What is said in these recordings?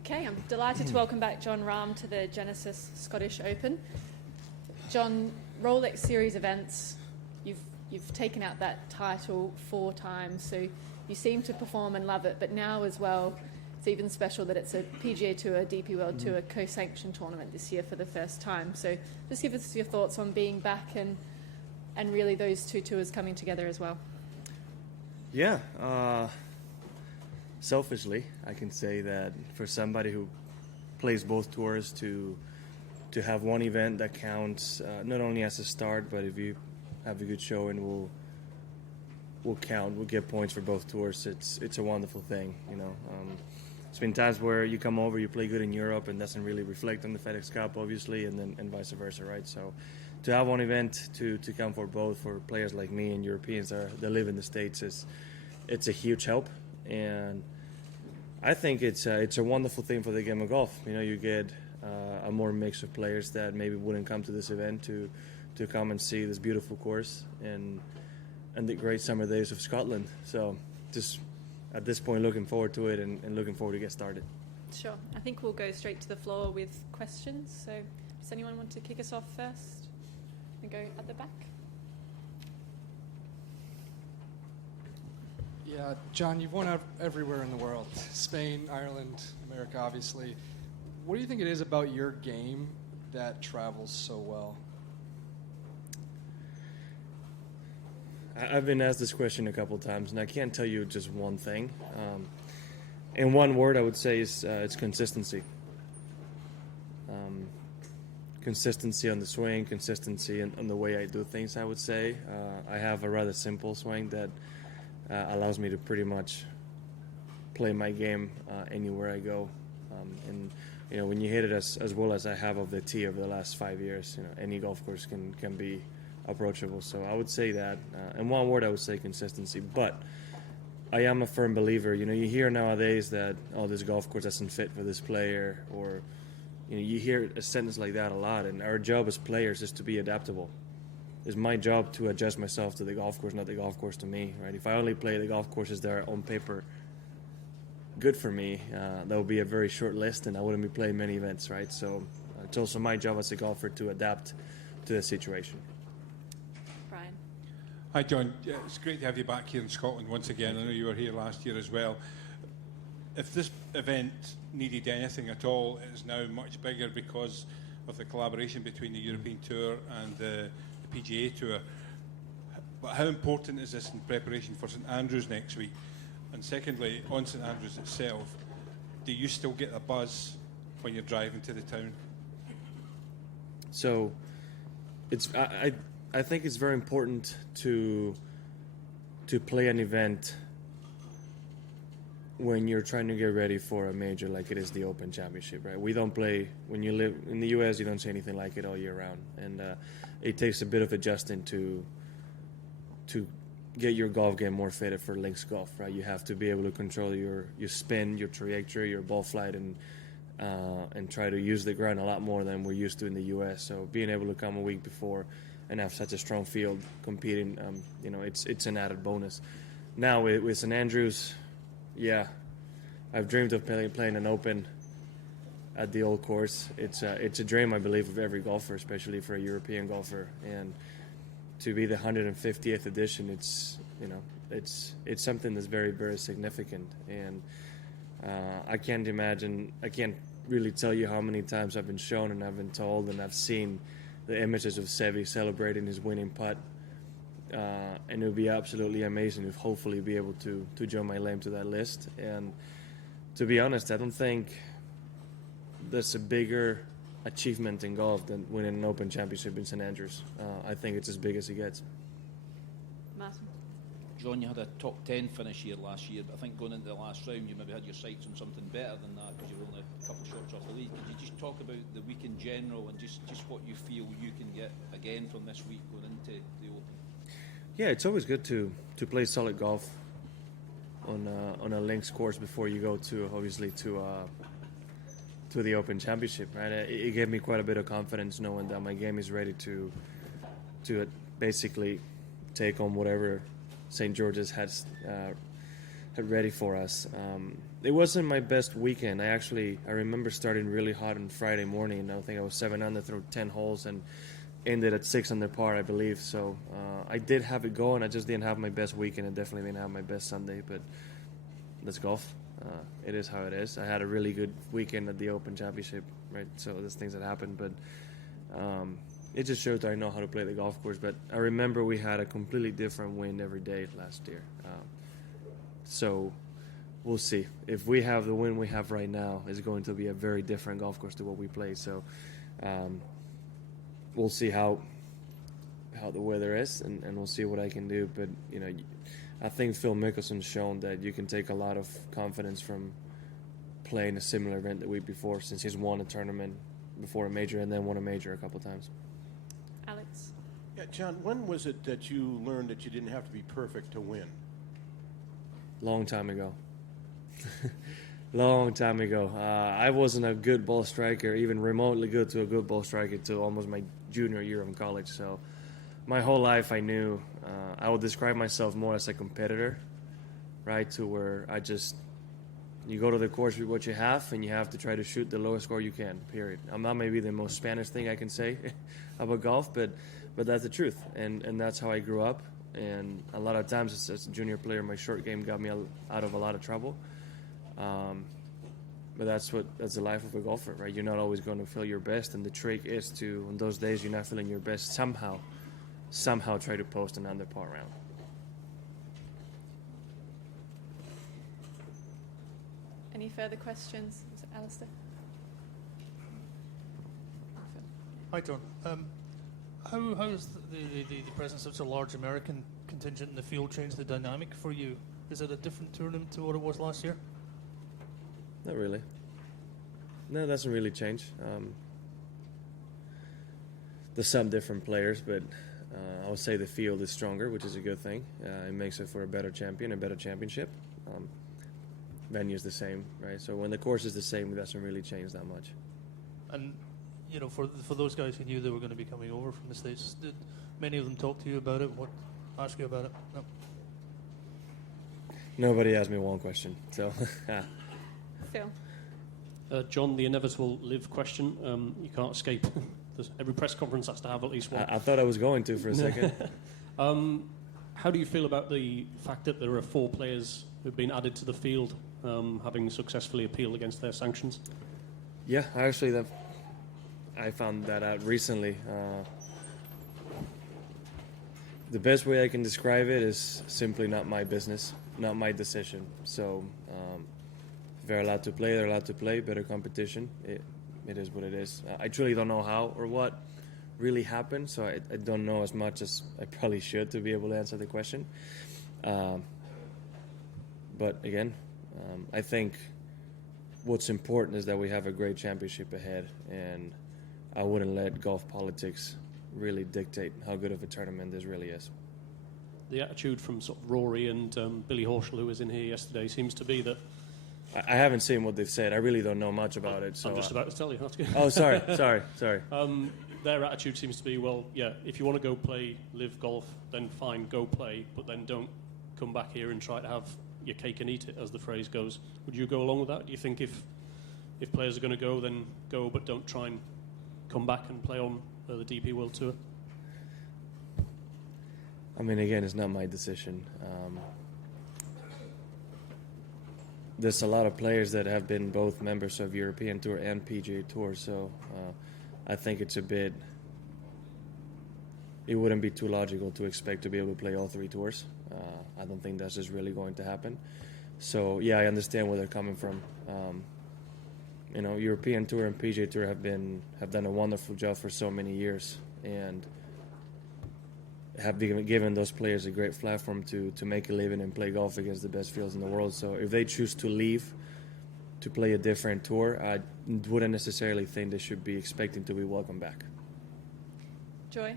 Okay, I'm delighted to welcome back Jon Rahm to the Genesis Scottish Open. Jon, Rolex Series events, you've taken out that title 4 times, so you seem to perform and love it, but now as well, it's even special that it's a PGA Tour, DP World Tour co-sanctioned tournament this year for the first time. So just give us your thoughts on being back and really those two tours coming together as well. Yeah, selfishly, I can say that for somebody who plays both tours to have one event that counts not only as a start, but if you have a good showing, will count. We'll get points for both tours. It's a wonderful thing, you know. It's been times where you come over, you play good in Europe, and doesn't really reflect on the FedEx Cup, obviously, and vice versa, right? So to have one event to count for both for players like me and Europeans that live in the States it's a huge help, and I think it's a wonderful thing for the game of golf. You know, you get a more mix of players that maybe wouldn't come to this event to come and see this beautiful course and the great summer days of Scotland. So just at this point, looking forward to it and looking forward to get started. Sure. I think we'll go straight to the floor with questions. So does anyone want to kick us off first? And go at the back. Yeah, Jon, you've won everywhere in the world. Spain, Ireland, America, obviously. What do you think it is about your game that travels so well? I've been asked this question a couple of times, and I can't tell you just one thing. In one word, I would say is it's consistency. Consistency on the swing, consistency on the way I do things, I would say. I have a rather simple swing that allows me to pretty much play my game anywhere I go. And you know, when you hit it as well as I have of the tee over the last 5 years, you know, any golf course can be approachable. So I would say that. In one word, I would say consistency. But I am a firm believer. You know, you hear nowadays that, oh, this golf course doesn't fit for this player, or you know, you hear a sentence like that a lot. And our job as players is to be adaptable. It's my job to adjust myself to the golf course, not the golf course to me, right? If I only play the golf courses that are on paper good for me, that would be a very short list, and I wouldn't be playing many events, right? So it's also my job as a golfer to adapt to the situation. Brian. Hi, Jon. Yeah, it's great to have you back here in Scotland once again. I know you were here last year as well. If this event needed anything at all, it is now much bigger because of the collaboration between the European Tour and the PGA Tour. But how important is this in preparation for St Andrews next week? And secondly, on St Andrews itself, do you still get a buzz when you're driving to the town? So I think it's very important to play an event when you're trying to get ready for a major like it is the Open Championship, right? We don't play, when you live in the US, you don't see anything like it all year round. And it takes a bit of adjusting to get your golf game more fitted for links golf, right? You have to be able to control your spin, your trajectory, your ball flight, and try to use the ground a lot more than we're used to in the US. So being able to come a week before and have such a strong field competing, you know, it's an added bonus. Now with St Andrews, yeah, I've dreamed of playing an Open at the old course. It's a dream, I believe, of every golfer, especially for a European golfer. And to be the 150th edition, it's something that's very, very significant. And I can't really tell you how many times I've been shown and I've been told and I've seen the images of Seve celebrating his winning putt. And it would be absolutely amazing if hopefully be able to join my name to that list. And to be honest, I don't think there's a bigger achievement in golf than winning an Open Championship in St Andrews. I think it's as big as it gets. Martin. Jon, you had a top 10 finish here last year, but I think going into the last round you maybe had your sights on something better than that because you were only a couple of shots off the lead. Could you just talk about the week in general and just what you feel you can get again from this week going into the Open? Yeah, it's always good to play solid golf on a links course before you go to obviously to the Open Championship, right? It gave me quite a bit of confidence knowing that my game is ready to basically take on whatever St George's had ready for us. it wasn't my best weekend. I remember starting really hot on Friday morning. I think I was 7 under through 10 holes and ended at 6 under par, I believe. So I did have it going. I just didn't have my best weekend and definitely didn't have my best Sunday. But let's golf. It is how it is. I had a really good weekend at the Open Championship, right? So there's things that happened, but it just shows that I know how to play the golf course. But I remember we had a completely different wind every day last year. So we'll see. If we have the wind we have right now, it's going to be a very different golf course to what we play. So we'll see how the weather is, and we'll see what I can do. But you know, I think Phil Mickelson's shown that you can take a lot of confidence from playing a similar event the week before, since he's won a tournament before a major and then won a major a couple times. Alex? Yeah, John, when was it that you learned that you didn't have to be perfect to win? Long time ago. Long time ago. I wasn't a good ball striker, even remotely good to a good ball striker, till almost my junior year of college. So my whole life I knew I would describe myself more as a competitor, right? To where you go to the course with what you have, and you have to try to shoot the lowest score you can, period. I'm not maybe the most Spanish thing I can say about golf, but that's the truth. And that's how I grew up. And a lot of times as a junior player, my short game got me out of a lot of trouble. But that's the life of a golfer, right? You're not always going to feel your best, and the trick is to, on those days you're not feeling your best, somehow try to post an under par round. Any further questions? Is it Alistair? Hi, John. How has the presence of such a large American contingent in the field changed the dynamic for you? Is it a different tournament to what it was last year? Not really. No, it doesn't really change. There's some different players, but I would say the field is stronger, which is a good thing. It makes it for a better champion, a better championship. Venue is the same, right? So when the course is the same, it doesn't really change that much. And you know, for those guys who knew they were going to be coming over from the States, did many of them talk to you about it? Ask you about it? No. Nobody asked me one question, so. Phil? John, the inevitable live question. You can't escape. Every press conference has to have at least one. I thought I was going to for a second. How do you feel about the fact that there are 4 players who've been added to the field, having successfully appealed against their sanctions? Yeah, I found that out recently. The best way I can describe it is simply not my business, not my decision. So if they're allowed to play, they're allowed to play. Better competition. It is what it is. I truly don't know how or what really happened, so I don't know as much as I probably should to be able to answer the question. But again, I think what's important is that we have a great championship ahead, and I wouldn't let golf politics really dictate how good of a tournament this really is. The attitude from sort of Rory and Billy Horschel, who was in here yesterday, seems to be that... I haven't seen what they've said. I really don't know much about it. So I'm just about to tell you. That's good. Oh, sorry. Their attitude seems to be, well, yeah, if you want to go play live golf, then fine, go play, but then don't come back here and try to have your cake and eat it, as the phrase goes. Would you go along with that? Do you think if players are going to go, then go, but don't try and come back and play on the DP World Tour? I mean, again, it's not my decision. There's a lot of players that have been both members of European Tour and PGA Tour, so I think it wouldn't be too logical to expect to be able to play all 3 tours. I don't think that's just really going to happen. So yeah, I understand where they're coming from. European Tour and PGA Tour have done a wonderful job for so many years, and have given those players a great platform to make a living and play golf against the best fields in the world. So if they choose to leave to play a different tour, I wouldn't necessarily think they should be expecting to be welcome back. Joy?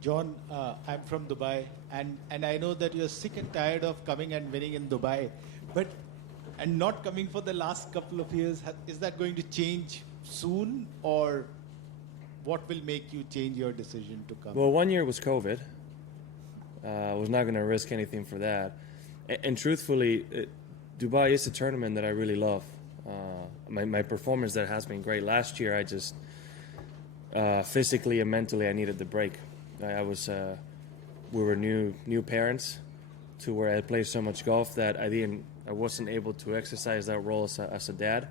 John, I'm from Dubai, and I know that you're sick and tired of coming and winning in Dubai, and not coming for the last couple of years. Is that going to change soon, or what will make you change your decision to come? Well, 1 year was COVID. I was not going to risk anything for that. And truthfully, Dubai is a tournament that I really love. My performance there has been great. Last year, I just physically and mentally I needed the break. We were new parents, to where I played so much golf that I wasn't able to exercise that role as a dad.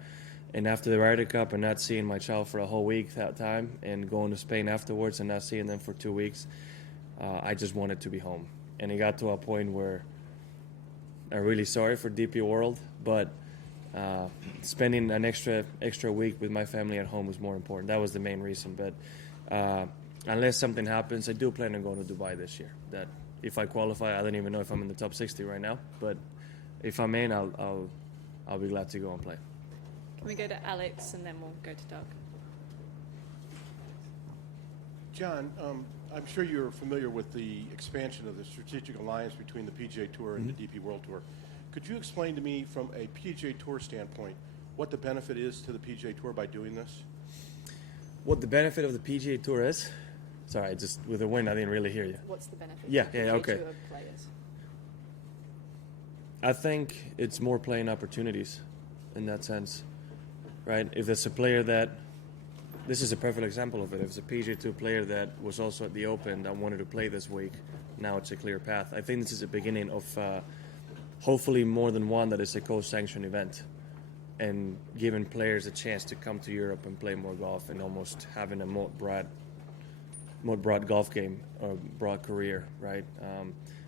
And after the Ryder Cup and not seeing my child for a whole week that time, and going to Spain afterwards and not seeing them for 2 weeks, I just wanted to be home. And it got to a point where I'm really sorry for DP World, but spending an extra week with my family at home was more important. That was the main reason. But unless something happens, I do plan on going to Dubai this year. That if I qualify, I don't even know if I'm in the top 60 right now. But if I'm in, I'll be glad to go and play. Can we go to Alex and then we'll go to Doug? John, I'm sure you're familiar with the expansion of the strategic alliance between the PGA Tour and the DP World Tour. Could you explain to me from a PGA Tour standpoint what the benefit is to the PGA Tour by doing this? What the benefit of the PGA Tour is? Sorry, just with the wind, I didn't really hear you. What's the benefit? Yeah, to yeah, PGA okay. Tour players? I think it's more playing opportunities in that sense, right? If there's a player this is a perfect example of it. If it's a PGA Tour player that was also at the Open that wanted to play this week, now it's a clear path. I think this is the beginning of hopefully more than one that is a co-sanctioned event, and giving players a chance to come to Europe and play more golf, and almost having a more broad golf game or broad career, right?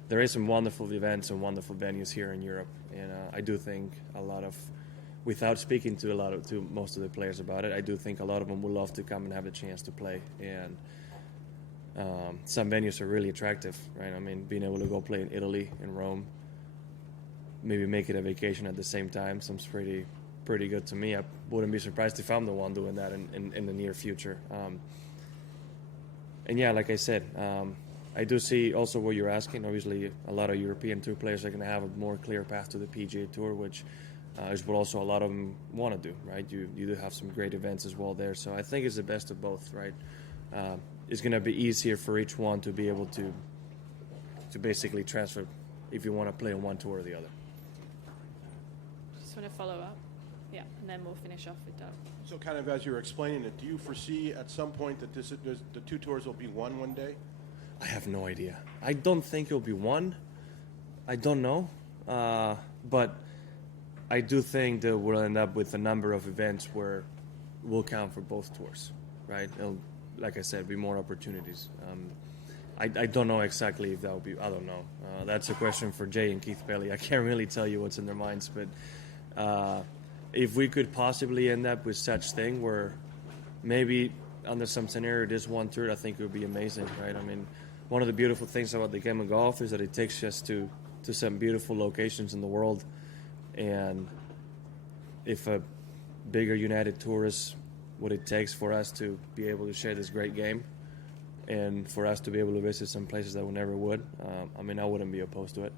There is some wonderful events and wonderful venues here in Europe, and I do think a lot of, without speaking to most of the players about it, I do think a lot of them would love to come and have the chance to play. And some venues are really attractive, right? I mean, being able to go play in Italy, in Rome, maybe make it a vacation at the same time seems pretty good to me. I wouldn't be surprised if I'm the one doing that in the near future. And yeah, like I said, I do see also what you're asking. Obviously, a lot of European Tour players are going to have a more clear path to the PGA Tour, which is what also a lot of them want to do, right? You do have some great events as well there. So I think it's the best of both, right? It's going to be easier for each one to be able to basically transfer if you want to play on one tour or the other. Just want to follow up. Yeah, and then we'll finish off with Doug. So kind of as you're explaining it, do you foresee at some point that the two tours will be one day? I have no idea. I don't think it'll be one. I don't know. But I do think that we'll end up with a number of events where we'll count for both tours, right? It'll, like I said, be more opportunities. I don't know exactly if that will be. I don't know. That's a question for Jay and Keith Pelly. I can't really tell you what's in their minds, but if we could possibly end up with such thing where maybe under some scenario this one tour, I think it would be amazing, right? I mean, one of the beautiful things about the game of golf is that it takes us to some beautiful locations in the world, and if a bigger United Tour is what it takes for us to be able to share this great game, and for us to be able to visit some places that we never would, I mean, I wouldn't be opposed to it.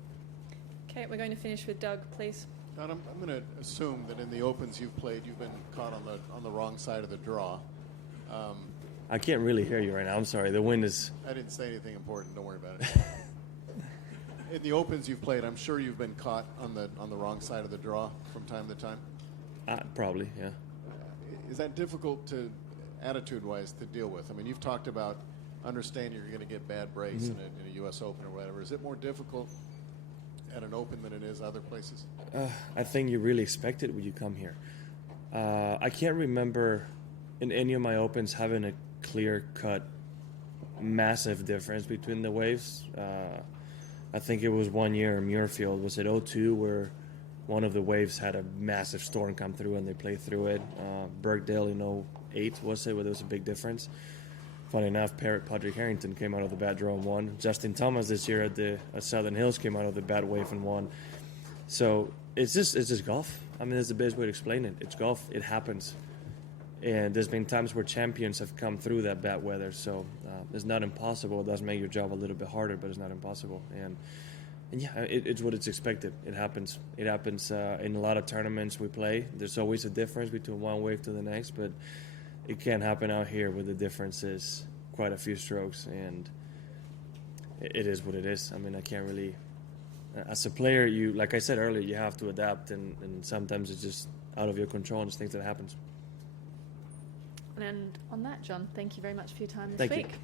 Okay, we're going to finish with Doug, please. John, I'm going to assume that in the Opens you've played, you've been caught on the wrong side of the draw. I can't really hear you right now. I'm sorry. The wind is... I didn't say anything important. Don't worry about it. In the Opens you've played, I'm sure you've been caught on the wrong side of the draw from time to time. Probably, yeah. Is that difficult to, attitude-wise, to deal with? I mean, you've talked about understanding you're going to get bad breaks in a U.S. Open or whatever. Is it more difficult at an Open than it is other places? I think you really expect it when you come here. I can't remember in any of my Opens having a clear-cut, massive difference between the waves. I think it was one year in Muirfield, was it 02, where one of the waves had a massive storm come through and they played through it. Birkdale in 08, was it, where there was a big difference. Funny enough, Patrick Harrington came out of the bad draw and won. Justin Thomas this year at Southern Hills came out of the bad wave and won. So it's just golf. I mean, that's the best way to explain it. It's golf. It happens. And there's been times where champions have come through that bad weather. So it's not impossible. It does make your job a little bit harder, but it's not impossible. And yeah, it's what it's expected. It happens. It happens in a lot of tournaments we play. There's always a difference between one wave to the next, but it can't happen out here where the difference is quite a few strokes, and it is what it is. I mean, I can't really as a player, you, like I said earlier, you have to adapt, and sometimes it's just out of your control and it's things that happens. And on that, John, thank you very much for your time this Thank you. week.